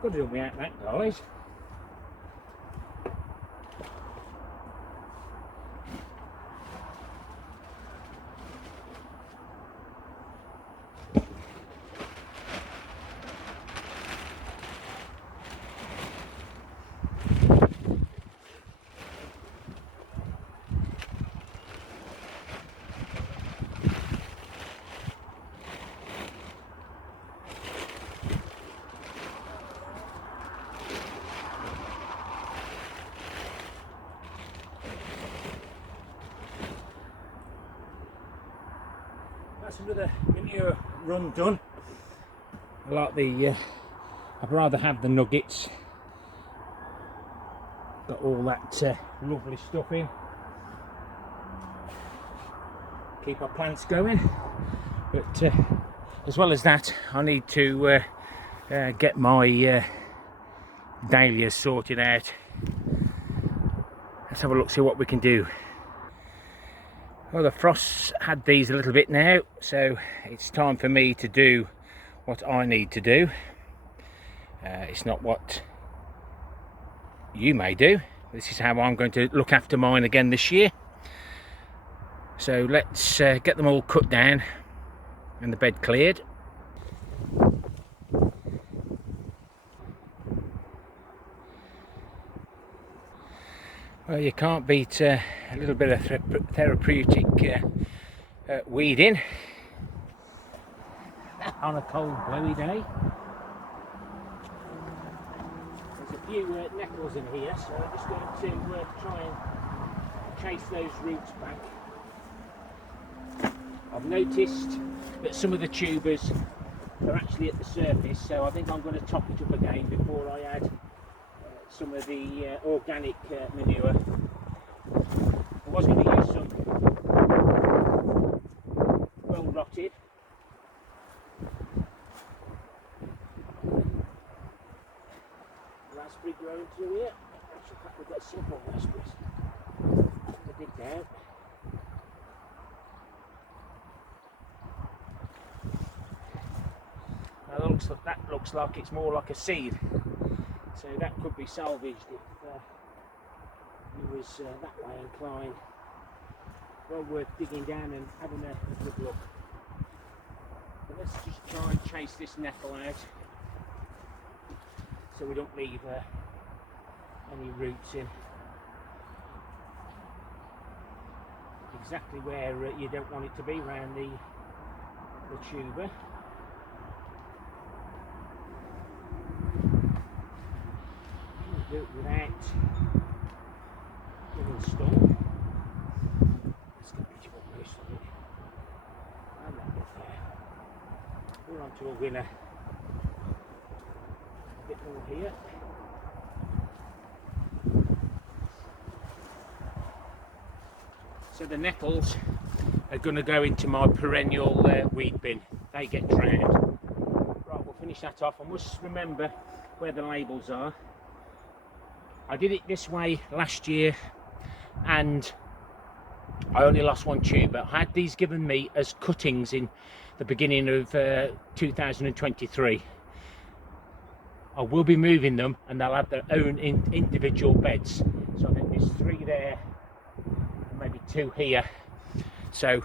Got to help me out that, guys. That's another manure run done. I like the, I'd rather have the nuggets. Got all that lovely stuff in. Keep our plants going. But as well as that, I need to get my dahlias sorted out. Let's have a look, see what we can do. Well, the frost's had these a little bit now, so it's time for me to do what I need to do. It's not what you may do. This is how I'm going to look after mine again this year. So let's get them all cut down and the bed cleared. Well, you can't beat a little bit of therapeutic weeding on a cold, blowy day. There's a few nettles in here, so I'm just going to try and chase those roots back. I've noticed that some of the tubers are actually at the surface, so I think I'm going to top it up again before I add some of the organic manure. I was going to use some well rotted. Raspberry growing through here. Actually, in fact, we've got several raspberries to dig down. Now that looks like it's more like a seed. So that could be salvaged if he was that way inclined. Well worth digging down and having a good look. But let's just try and chase this nettle out so we don't leave any roots in. Exactly where you don't want it to be, around the tuber. Do it without getting stung. Let's get rid of most of it. And that bit there. We're on to a winner. A bit more here. So the nettles are going to go into my perennial weed bin. They get drowned. Right, we'll finish that off. I must remember where the labels are. I did it this way last year and I only lost one tuber. I had these given me as cuttings in the beginning of 2023. I will be moving them and they'll have their own individual beds. So I think there's 3 there, and maybe 2 here. So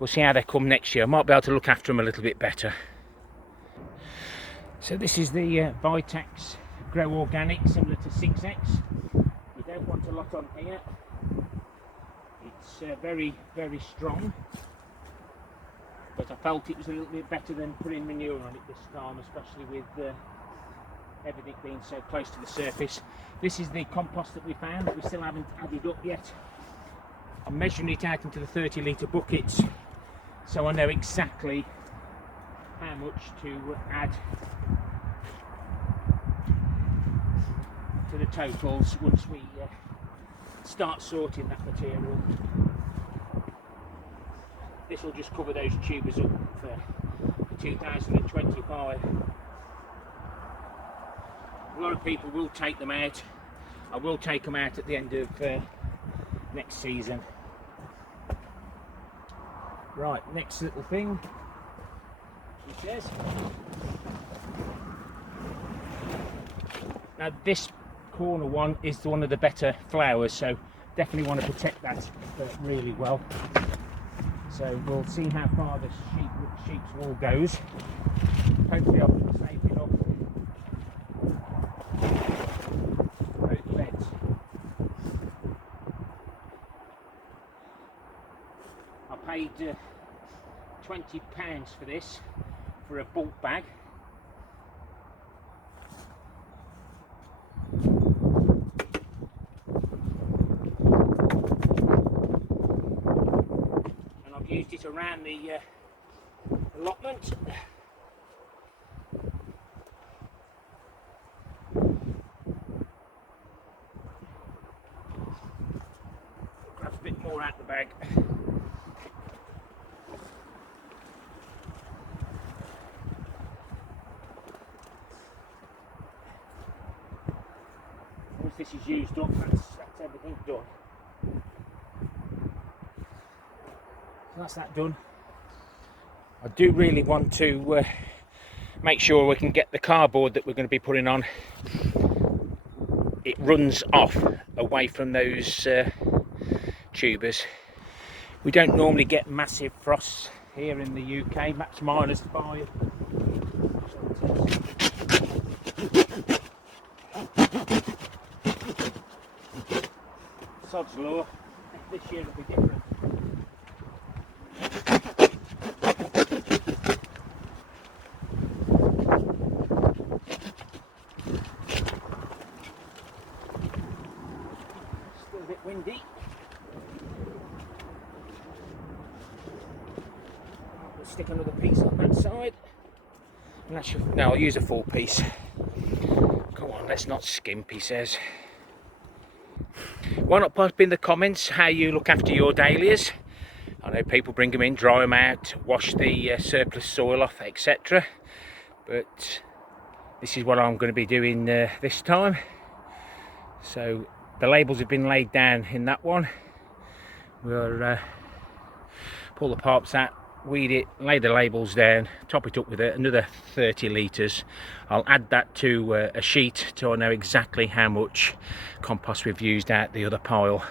we'll see how they come next year. I might be able to look after them a little bit better. So this is the Vitex Grow Organic, similar to 6X. You don't want a lot on here. It's very, very strong. But I felt it was a little bit better than putting manure on it this time, especially with everything being so close to the surface. This is the compost that we found that we still haven't added up yet. I'm measuring it out into the 30-litre buckets, so I know exactly how much to add to the totals once we start sorting that material. This will just cover those tubers up for 2025. A lot of people will take them out. I will take them out at the end of next season. Right, next little thing, she says. This corner one is one of the better flowers, so definitely want to protect that really well. So we'll see how far the sheep's wall goes. Hopefully I'll be safe enough. Both beds. I paid £20 for this, for a bulk bag. And I've used it around the allotment. Grab a bit more out the bag. Once this is used up, that's everything done. So that's that done. I do really want to make sure we can get the cardboard that we're going to be putting on. It runs off away from those tubers. We don't normally get massive frosts here in the UK, max -5. Sod's law, this year it'll be different. Still a bit windy. I'll stick another piece on that side. And that should, no, I'll use a full piece. Come on, let's not skimp, he says. Why not pop in the comments how you look after your dahlias? I know people bring them in, dry them out, wash the surplus soil off, etc. But this is what I'm going to be doing this time. So the labels have been laid down in that one. We'll pull the parts out, weed it, lay the labels down, top it up with another 30 litres. I'll add that to a sheet so I know exactly how much compost we've used out the other pile.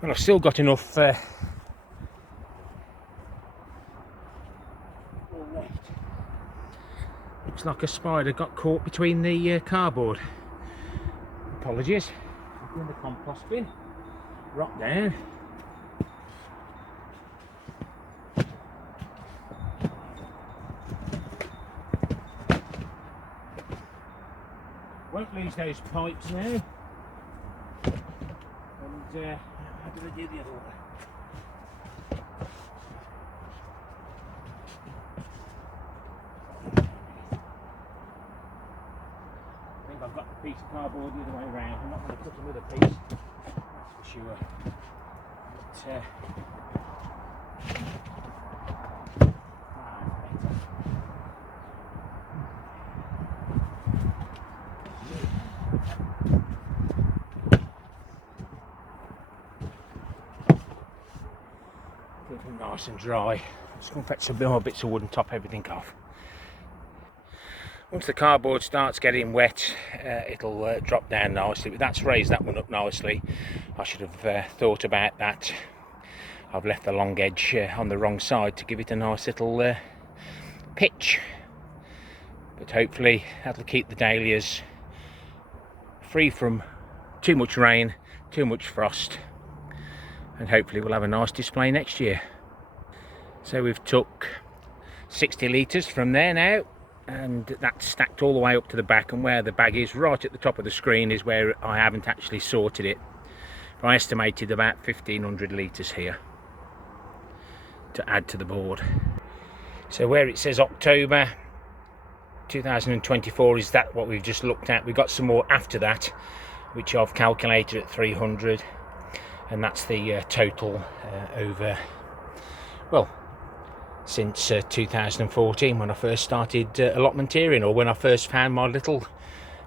Well, I've still got enough looks like a spider got caught between the cardboard. Apologies. In the compost bin. Rock down. Won't lose those pipes now. And how do I do the other one? I've got the piece of cardboard the other way around. I'm not going to cut another piece, that's for sure. But, keep them nice and dry. Just going to fetch some more bits of wood and top everything off. Once the cardboard starts getting wet, it'll drop down nicely. But that's raised that one up nicely. I should have thought about that. I've left the long edge on the wrong side to give it a nice little pitch. But hopefully that'll keep the dahlias free from too much rain, too much frost. And hopefully we'll have a nice display next year. So we've took 60 litres from there now. And that's stacked all the way up to the back, and where the bag is right at the top of the screen is where I haven't actually sorted it. But I estimated about 1500 litres here to add to the board. So where it says October 2024 is that what we've just looked at. We've got some more after that, which I've calculated at 300, and that's the total over, well, since 2014, when I first started allotmenteering, or when I first found my little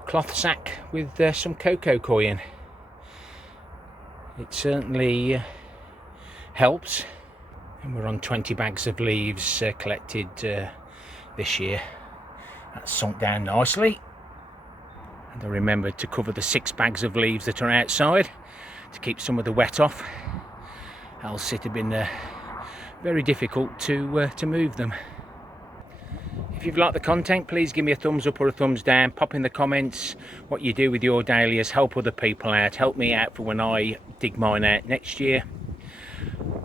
cloth sack with some cocoa coir in. It certainly helps, and we're on 20 bags of leaves collected this year. That's sunk down nicely, and I remembered to cover the 6 bags of leaves that are outside to keep some of the wet off, else it had been very difficult to move them. If you've liked the content, please give me a thumbs up or a thumbs down. Pop in the comments what you do with your dahlias. Help other people out, help me out for when I dig mine out next year.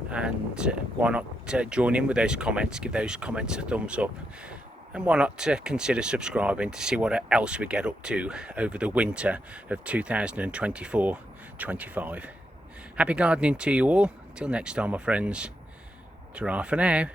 And why not join in with those comments, give those comments a thumbs up, and why not consider subscribing to see what else we get up to over the winter of 2024-25. Happy gardening to you all. Till next time, my friends. Ta-ra for now.